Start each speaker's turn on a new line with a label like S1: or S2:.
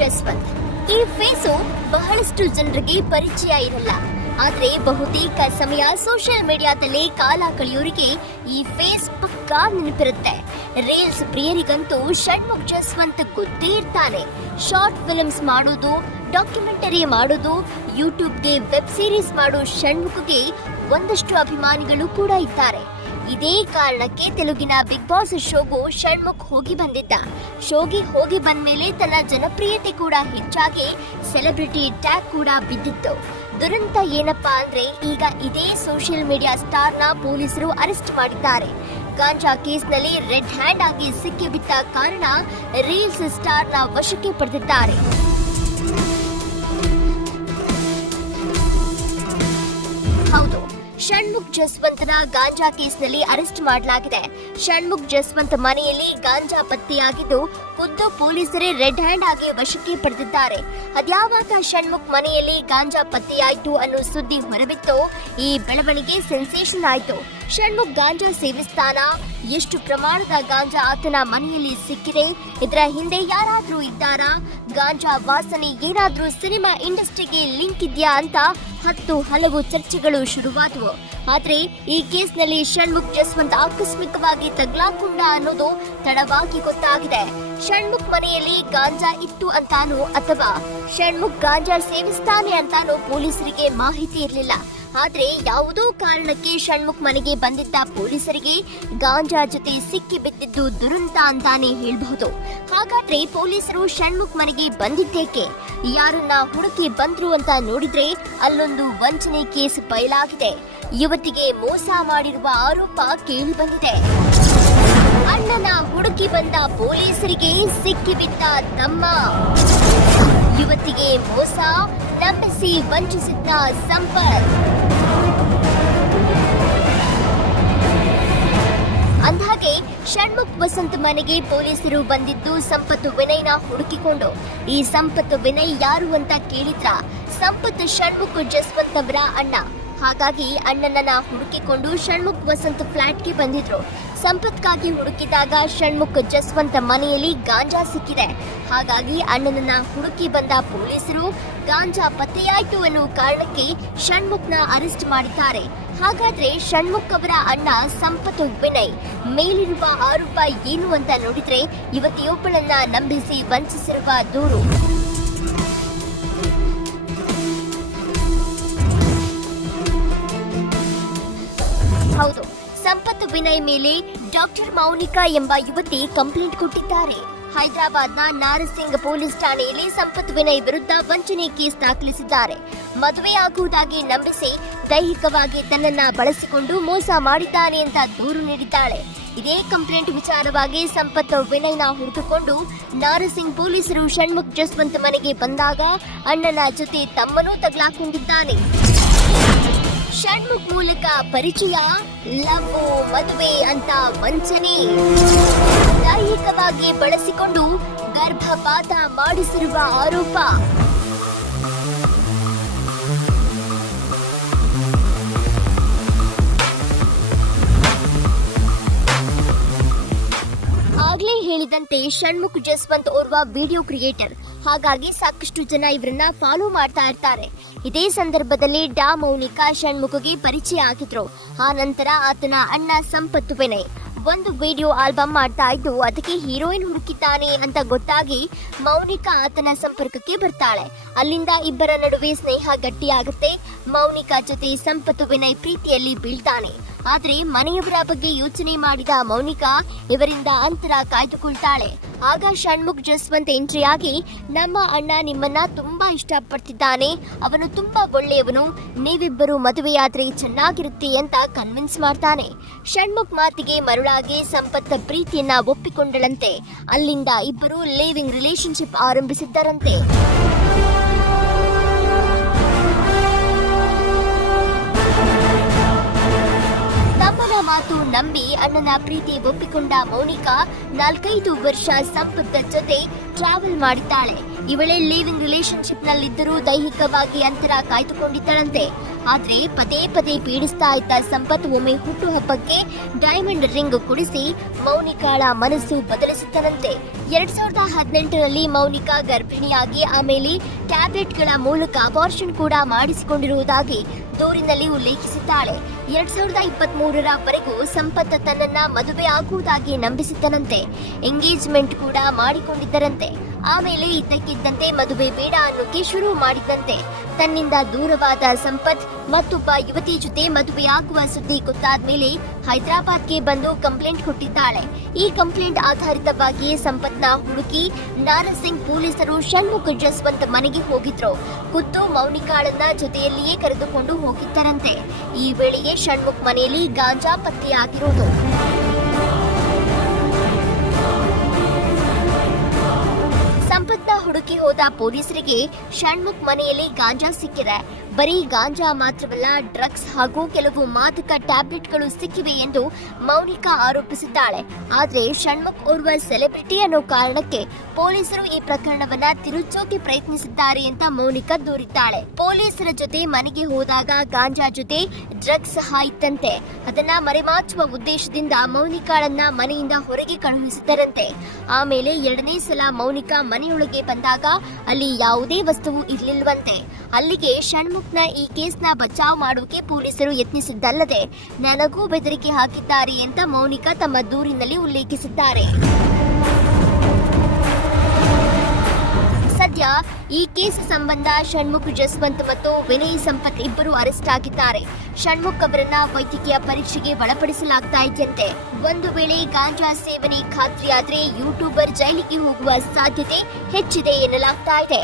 S1: ಜಸ್ವಂತ್ ಈ ಫೇಸು ಬಹಳಷ್ಟು ಜನರಿಗೆ ಪರಿಚಯ ಇರಲ್ಲ. ಆದ್ರೆ ಬಹುತೇಕ ಸಮಯ ಸೋಷಿಯಲ್ ಮೀಡಿಯಾದಲ್ಲಿ ಕಾಲ ಕಳೆಯೋರಿಗೆ ಈ ಫೇಸ್ ಪಕ್ಕಾ ನೆನಪಿರುತ್ತೆ. ರೀಲ್ಸ್ ಪ್ರಿಯರಿಗಂತೂ ಷಣ್ಮುಖ್ ಜಸ್ವಂತ್ ಗೊತ್ತೇ ಶಾರ್ಟ್ ಫಿಲ್ಮ್ಸ್ ಮಾಡೋದು ಡಾಕ್ಯುಮೆಂಟರಿ ಮಾಡೋದು ಯೂಟ್ಯೂಬ್ಗೆ ವೆಬ್ ಸೀರೀಸ್ ಮಾಡೋ ಷಣ್ಮುಖ್ಗೆ ಒಂದಷ್ಟು ಅಭಿಮಾನಿಗಳು ಕೂಡ ಇದ್ದಾರೆ. ಇದೇ ಕಾರಣಕ್ಕೆ ತೆಲುಗಿನ ಬಿಗ್ ಬಾಸ್ ಶೋಗೂ ಷಣ್ಮುಖ್ ಹೋಗಿ ಬಂದಿದ್ದ. ಶೋಗೆ ಹೋಗಿ ಬಂದ ಮೇಲೆ ತನ್ನ ಜನಪ್ರಿಯತೆ ಕೂಡ ಹೆಚ್ಚಾಗಿ ಸೆಲೆಬ್ರಿಟಿ ಟ್ಯಾಗ್ ಕೂಡ ಬಿದ್ದಿತ್ತು. ದುರಂತ ಏನಪ್ಪಾ ಅಂದ್ರೆ ಈಗ ಇದೇ ಸೋಷಿಯಲ್ ಮೀಡಿಯಾ ಸ್ಟಾರ್ನ ಪೊಲೀಸರು ಅರೆಸ್ಟ್ ಮಾಡಿದ್ದಾರೆ. ಗಾಂಜಾ ಕೇಸ್ನಲ್ಲಿ ರೆಡ್ ಹ್ಯಾಂಡ್ ಆಗಿ ಸಿಕ್ಕಿಬಿದ್ದ ಕಾರಣ ರೀಲ್ಸ್ ಸ್ಟಾರ್ನ ವಶಕ್ಕೆ ಪಡೆದಿದ್ದಾರೆ. ಷಣ್ಮುಖ್ ಜಸ್ವಂತನ ಗಾಂಜಾ ಕೇಸ್ನಲ್ಲಿ ಅರೆಸ್ಟ್ ಮಾಡಲಾಗಿದೆ. ಷಣ್ಮುಖ್ ಜಸ್ವಂತ್ ಮನೆಯಲ್ಲಿ ಗಾಂಜಾ ಪತ್ತೆಯಾಗಿದ್ದು, ಖುದ್ದು ಪೊಲೀಸರೇ ರೆಡ್ ಹ್ಯಾಂಡ್ ಆಗಿ ವಶಕ್ಕೆ ಪಡೆದಿದ್ದಾರೆ. ಅದ್ಯಾವಾಗ ಷಣ್ಮುಖ್ ಮನೆಯಲ್ಲಿ ಗಾಂಜಾ ಪತ್ತೆಯಾಯಿತು ಅನ್ನೋ ಸುದ್ದಿ ಹೊರಬಿತ್ತು, ಈ ಬೆಳವಣಿಗೆ ಸೆನ್ಸೇಷನ್ ಆಯಿತು. ಷಣ್ಮುಖ್ ಗಾಂಜಾ ಸೇವಿಸ್ತಾನ ಎಷ್ಟು ಪ್ರಮಾಣದ ಗಾಂಜಾ ಆತನ ಮನೆಯಲ್ಲಿ ಸಿಕ್ಕಿದೆ? ಇದರ ಹಿಂದೆ ಯಾರಾದ್ರೂ ಇದ್ದಾರಾ? ಗಾಂಜಾ ವಾಸನೆ ಏನಾದ್ರೂ ಸಿನಿಮಾ ಇಂಡಸ್ಟ್ರಿಗೆ ಲಿಂಕ್ ಇದೆಯಾ ಅಂತ ಹತ್ತು ಹಲವು ಚರ್ಚೆಗಳು ಶುರುವಾದವು. ಆದರೆ ಈ ಕೇಸ್ನಲ್ಲಿ ಷಣ್ಮುಖ್ ಜಸ್ವಂತ್ ಆಕಸ್ಮಿಕವಾಗಿ ತಗ್ಲಾಕೊಂಡ ಅನ್ನೋದು ತಡವಾಗಿ ಗೊತ್ತಾಗಿದೆ. ಷಣ್ಮುಖ್ ಮನೆಯಲ್ಲಿ ಗಾಂಜಾ ಇತ್ತು ಅಂತಾನೋ ಅಥವಾ ಷಣ್ಮುಖ್ ಗಾಂಜಾ ಸೇವಿಸ್ತಾನೆ ಅಂತಾನೋ ಪೊಲೀಸರಿಗೆ ಮಾಹಿತಿ ಇರಲಿಲ್ಲ. ಆದ್ರೆ ಯಾವುದೋ ಕಾರಣಕ್ಕೆ ಷಣ್ಮುಖ್ ಮನೆಗೆ ಬಂದಿದ್ದ ಪೊಲೀಸರಿಗೆ ಗಾಂಜಾ ಜೊತೆ ಸಿಕ್ಕಿ ಬಿದ್ದಿದ್ದು ದುರಂತ ಅಂತಾನೆ ಹೇಳಬಹುದು. ಹಾಗಾದ್ರೆ ಪೊಲೀಸರು ಷಣ್ಮುಖ್ ಮನೆಗೆ ಬಂದಿದ್ದೇಕೆ? ಯಾರನ್ನ ಹುಡುಕಿ ಬಂದ್ರು ಅಂತ ನೋಡಿದ್ರೆ ಅಲ್ಲೊಂದು ವಂಚನೆ ಕೇಸ್ ಬಯಲಾಗಿದೆ. ಯುವತಿಗೆ ಮೋಸ ಮಾಡಿರುವ ಆರೋಪ ಕೇಳಿ ಬಂದಿದೆ ಅಣ್ಣನ ಹುಡುಕಿ ಬಂದ ಪೊಲೀಸರಿಗೆ ಸಿಕ್ಕಿಬಿದ್ದ ತಮ್ಮ ಯುವತಿಗೆ ಮೋಸ ನಂಬಿಸಿ ವಂಚಿಸಿದ್ದ ಸಂಪತ್ ಅಂದ್ಹಾಗೆ, ಷಣ್ಮುಖ್ ವಸಂತ್ ಮನೆಗೆ ಪೊಲೀಸರು ಬಂದಿದ್ದು ಸಂಪತ್ತು ವಿನಯ್ನ ಹುಡುಕಿಕೊಂಡು. ಈ ಸಂಪತ್ತು ವಿನಯ್ ಯಾರು ಅಂತ ಕೇಳಿದ್ರ ಸಂಪತ್ ಷಣ್ಮುಖ್ ಜಸ್ವಂತ್ ಅವರ ಅಣ್ಣ. ಹಾಗಾಗಿ ಅಣ್ಣನನ್ನ ಹುಡುಕಿಕೊಂಡು ಷಣ್ಮುಖ್ ವಸಂತ್ ಫ್ಲಾಟ್ಗೆ ಬಂದಿದ್ರು. ಸಂಪತ್ಗಾಗಿ ಹುಡುಕಿದಾಗ ಷಣ್ಮುಖ ಜಸ್ವಂತ ಮನೆಯಲ್ಲಿ ಗಾಂಜಾ ಸಿಕ್ಕಿದೆ. ಹಾಗಾಗಿ ಅಣ್ಣನನ್ನ ಹುಡುಕಿ ಬಂದ ಪೊಲೀಸರು ಗಾಂಜಾ ಪತ್ತೆಯಾಯಿತು ಎನ್ನುವ ಕಾರಣಕ್ಕೆ ಷಣ್ಮುಖ್ನ ಅರೆಸ್ಟ್ ಮಾಡಿದ್ದಾರೆ. ಹಾಗಾದ್ರೆ ಷಣ್ಮುಖ್ ಅವರ ಅಣ್ಣ ಸಂಪತ್ ವಿನಯ್ ಮೇಲಿರುವ ಆರೋಪ ಏನು ಅಂತ ನೋಡಿದ್ರೆ ಯುವತಿಯೊಬ್ಬಳನ್ನ ನಂಬಿಸಿ ವಂಚಿಸಿರುವ ದೂರು. ಹೌದು. ಸಂಪತ್ ವಿನಯ್ ಮೇಲೆ ಡಾಕ್ಟರ್ ಮೌನಿಕಾ ಎಂಬ ಯುವತಿ ಕಂಪ್ಲೇಂಟ್ ಕೊಟ್ಟಿದ್ದಾರೆ. ಹೈದರಾಬಾದ್ನ ನಾರಸಿಂಗ್ ಪೊಲೀಸ್ ಠಾಣೆಯಲ್ಲಿ ಸಂಪತ್ ವಿನಯ್ ವಿರುದ್ಧ ವಂಚನೆ ಕೇಸ್ ದಾಖಲಿಸಿದ್ದಾರೆ. ಮದುವೆಯಾಗುವುದಾಗಿ ನಂಬಿಸಿ ದೈಹಿಕವಾಗಿ ತನ್ನನ್ನ ಬಳಸಿಕೊಂಡು ಮೋಸ ಮಾಡಿದ್ದಾನೆ ಅಂತ ದೂರು ನೀಡಿದ್ದಾಳೆ. ಇದೇ ಕಂಪ್ಲೇಂಟ್ ವಿಚಾರವಾಗಿ ಸಂಪತ್ ವಿನಯ್ನ ಹುಡುಕಿಕೊಂಡು ನಾರಸಿಂಗ್ ಪೊಲೀಸರು ಷಣ್ಮುಖ್ ಜಸ್ವಂತ್ ಮನೆಗೆ ಬಂದಾಗ ಅಣ್ಣನ ಜೊತೆ ತಮ್ಮನೂ ತಗ್ಲಾಕೊಂಡಿದ್ದಾನೆ. ಷಣ್ಮುಖ್ ಮೂಲಕ ಪರಿಚಯ, ಲವ್, ಮದುವೆ ಅಂತ ವಂಚನೆ. ದೈಹಿಕವಾಗಿ ಬಳಸಿಕೊಂಡು ಗರ್ಭಪಾತ ಮಾಡಿಸಿರುವ ಆರೋಪ. ಆಗ್ಲೇ ಹೇಳಿದಂತೆ ಷಣ್ಮುಖ್ ಜಸ್ವಂತ್ ಓರ್ವ ವಿಡಿಯೋ ಕ್ರಿಯೇಟರ್. ಹಾಗಾಗಿ ಸಾಕಷ್ಟು ಜನ ಇವರನ್ನ ಫಾಲೋ ಮಾಡ್ತಾ ಇರ್ತಾರೆ. ಇದೇ ಸಂದರ್ಭದಲ್ಲಿ ಡಾ. ಮೌನಿಕಾ ಷಣ್ಮುಖಗೆ ಪರಿಚಯ ಆಗಿದ್ರು. ಆ ನಂತರ ಆತನ ಅಣ್ಣ ಸಂಪತ್ತು ವಿನಯ್ ಒಂದು ವಿಡಿಯೋ ಆಲ್ಬಮ್ ಮಾಡ್ತಾ ಇದ್ದು, ಅದಕ್ಕೆ ಹೀರೋಯಿನ್ ಹುಡುಕಿದ್ದಾನೆ ಅಂತ ಗೊತ್ತಾಗಿ ಮೌನಿಕಾ ಆತನ ಸಂಪರ್ಕಕ್ಕೆ ಬರ್ತಾಳೆ. ಅಲ್ಲಿಂದ ಇಬ್ಬರ ನಡುವೆ ಸ್ನೇಹ ಗಟ್ಟಿಯಾಗುತ್ತೆ. ಮೌನಿಕಾ ಜೊತೆ ಸಂಪತ್ತು ವಿನಯ್ ಪ್ರೀತಿಯಲ್ಲಿ ಬೀಳ್ತಾನೆ. ಆದ್ರೆ ಮನೆಯವರ ಬಗ್ಗೆ ಯೋಚನೆ ಮಾಡಿದ ಮೌನಿಕಾ ಇವರಿಂದ ಅಂತರ ಕಾಯ್ದುಕೊಳ್ತಾಳೆ. ಆಗ ಷಣ್ಮುಖ್ ಜಸ್ವಂತ್ ಎಂಟ್ರಿ ಆಗಿ ನಮ್ಮ ಅಣ್ಣ ನಿಮ್ಮನ್ನ ತುಂಬಾ ಇಷ್ಟಪಡ್ತಿದ್ದಾನೆ, ಅವನು ತುಂಬಾ ಒಳ್ಳೆಯವನು, ನೀವಿಬ್ಬರು ಮದುವೆಯಾದ್ರೆ ಚೆನ್ನಾಗಿರುತ್ತೆ ಅಂತ ಕನ್ವಿನ್ಸ್ ಮಾಡ್ತಾನೆ. ಷಣ್ಮುಖ್ ಮಾತಿಗೆ ಮರುಳಾಗಿ ಸಂಪತ್ತ ಪ್ರೀತಿಯನ್ನ ಒಪ್ಪಿಕೊಂಡಳಂತೆ. ಅಲ್ಲಿಂದ ಇಬ್ಬರು ಲಿವಿಂಗ್ ರಿಲೇಶನ್ಶಿಪ್ ಆರಂಭಿಸಿದ್ದರಂತೆ. ಮಾತು ನಂಬಿ ಅಣ್ಣನ ಪ್ರೀತಿ ಒಪ್ಪಿಕೊಂಡ ಮೌನಿಕಾ ನಾಲ್ಕೈದು ವರ್ಷ ಸಂಪತ್ತ ಜೊತೆ ಟ್ರಾವೆಲ್ ಮಾಡಿದ್ದಾಳೆ ಇವಳೆ ಲಿವಿಂಗ್ ರಿಲೇಶನ್ಶಿಪ್ ನಲ್ಲಿದ್ದರೂ ದೈಹಿಕವಾಗಿ ಅಂತರ ಕಾಯ್ದುಕೊಂಡಿದ್ದಳಂತೆ. ಆದ್ರೆ ಪದೇ ಪದೇ ಪೀಡಿಸ್ತಾ ಇದ್ದ ಸಂಪತ್ ಒಮ್ಮೆ ಹುಟ್ಟುಹಬ್ಬಕ್ಕೆ ಡೈಮಂಡ್ ರಿಂಗ್ ಕುಡಿಸಿ ಮೌನಿಕಾಳ ಮನಸ್ಸು ಬದಲಿಸಿದ್ದನಂತೆ. ಎರಡ್ ಸಾವಿರದ ಹದಿನೆಂಟರಲ್ಲಿ ಮೌನಿಕಾ ಗರ್ಭಿಣಿಯಾಗಿ, ಆಮೇಲೆ ಟ್ಯಾಬ್ಲೆಟ್ಗಳ ಮೂಲಕ ಅಬಾರ್ಷನ್ ಕೂಡ ಮಾಡಿಸಿಕೊಂಡಿರುವುದಾಗಿ ದೂರಿನಲ್ಲಿ ಉಲ್ಲೇಖಿಸಿದ್ದಾಳೆ. ಎರಡ್ ಸಾವಿರದ ಇಪ್ಪತ್ತ್ ಮೂರರವರೆಗೂ ಸಂಪತ್ ತನ್ನನ್ನ ಮದುವೆ ಆಗುವುದಾಗಿ ನಂಬಿಸಿದ್ದನಂತೆ. ಎಂಗೇಜ್ಮೆಂಟ್ ಕೂಡ ಮಾಡಿಕೊಂಡಿದ್ದರಂತೆ. ಆಮೇಲೆ ಇದ್ದಕ್ಕಿದ್ದಂತೆ ಮದುವೆ ಬೇಡ ಅನ್ನೋಕೆ ಶುರು ಮಾಡಿದಂತೆ ತನ್ನಿಂದ ದೂರವಾದ ಸಂಪತ್ ಮತ್ತೊಬ್ಬ ಯುವತಿ ಜೊತೆ ಮದುವೆಯಾಗುವ ಸುದ್ದಿ ಗೊತ್ತಾದ್ಮೇಲೆ ಹೈದರಾಬಾದ್ಗೆ ಬಂದು ಕಂಪ್ಲೇಂಟ್ ಕೊಟ್ಟಿದ್ದಾಳೆ. ಈ ಕಂಪ್ಲೇಂಟ್ ಆಧಾರಿತವಾಗಿ ಸಂಪತ್ನ ಹುಡುಕಿ ನಾರಸಿಂಗ್ ಪೊಲೀಸರು ಷಣ್ಮುಖ ಜಸ್ವಂತ್ ಮನೆಗೆ ಹೋಗಿದ್ರು. ಖುದ್ದು ಮೌನಿಕಾಳನ್ನ ಜೊತೆಯಲ್ಲಿಯೇ ಕರೆದುಕೊಂಡು ಹೋಗಿದ್ದರಂತೆ. ಈ ವೇಳೆಗೆ ಷಣ್ಮುಖ್ ಮನೆಯಲ್ಲಿ ಗಾಂಜಾ ಪತ್ತೆಯಾಗಿರೋದು. ಹುಡುಕಿ ಹೋದ ಪೊಲೀಸರಿಗೆ ಷಣ್ಮುಖ್ ಮನೆಯಲ್ಲಿ ಗಾಂಜಾ ಸಿಕ್ಕಿದೆ. ಬರೀ ಗಾಂಜಾ ಮಾತ್ರವಲ್ಲ, ಡ್ರಗ್ಸ್ ಹಾಗೂ ಕೆಲವು ಮಾದಕ ಟ್ಯಾಬ್ಲೆಟ್ಗಳು ಸಿಕ್ಕಿವೆ ಎಂದು ಮೌನಿಕಾ ಆರೋಪಿಸಿದ್ದಾಳೆ. ಆದರೆ ಷಣ್ಮುಖ್ ಓರ್ವ ಸೆಲೆಬ್ರಿಟಿ ಅನ್ನೋ ಕಾರಣಕ್ಕೆ ಪೊಲೀಸರು ಈ ಪ್ರಕರಣವನ್ನ ತಿರುಚೋಕೆ ಪ್ರಯತ್ನಿಸಿದ್ದಾರೆ ಅಂತ ಮೌನಿಕಾ ದೂರಿದ್ದಾಳೆ. ಪೊಲೀಸರ ಜೊತೆ ಮನೆಗೆ ಹೋದಾಗ ಗಾಂಜಾ ಜೊತೆ ಡ್ರಗ್ಸ್ ಸಹ ಇತ್ತಂತೆ ಅದನ್ನ ಮರೆಮಾಚುವ ಉದ್ದೇಶದಿಂದ ಮೌನಿಕಾಳನ್ನ ಮನೆಯಿಂದ ಹೊರಗೆ ಕಳುಹಿಸಿದ್ದರಂತೆ. ಆಮೇಲೆ ಎರಡನೇ ಸಲ ಮೌನಿಕಾ ಮನೆಯೊಳಗೆ ಬಂದಾಗ ಅಲ್ಲಿ ಯಾವುದೇ ವಸ್ತುವು ಇರಲಿಲ್ವಂತೆ. ಅಲ್ಲಿಗೆ ಷಣ್ಮುಖ್ನ ಈ ಕೇಸ್ನ ಬಚಾವ್ ಮಾಡೋಕೆ ಪೊಲೀಸರು ಯತ್ನಿಸಿದ್ದಲ್ಲದೆ ನನಗೂ ಬೆದರಿಕೆ ಹಾಕಿದ್ದಾರೆ ಅಂತ ಮೌನಿಕಾ ತಮ್ಮ ದೂರಿನಲ್ಲಿ ಉಲ್ಲೇಖಿಸಿದ್ದಾರೆ. ಸದ್ಯ ಈ ಕೇಸ್ ಸಂಬಂಧ ಷಣ್ಮುಖ್ ಜಸ್ವಂತ್ ಮತ್ತು ವಿನಯ್ ಸಂಪತ್ ಇಬ್ಬರು ಅರೆಸ್ಟ್ ಆಗಿದ್ದಾರೆ. ಷಣ್ಮುಖ್ ಅವರನ್ನ ವೈದ್ಯಕೀಯ ಪರೀಕ್ಷೆಗೆ ಒಳಪಡಿಸಲಾಗ್ತಾ ಇದೆಯಂತೆ ಒಂದು ವೇಳೆ ಗಾಂಜಾ ಸೇವನೆ ಖಾತ್ರಿಯಾದ್ರೆ ಯೂಟ್ಯೂಬರ್ ಜೈಲಿಗೆ ಹೋಗುವ ಸಾಧ್ಯತೆ ಹೆಚ್ಚಿದೆ ಎನ್ನಲಾಗ್ತಾ ಇದೆ.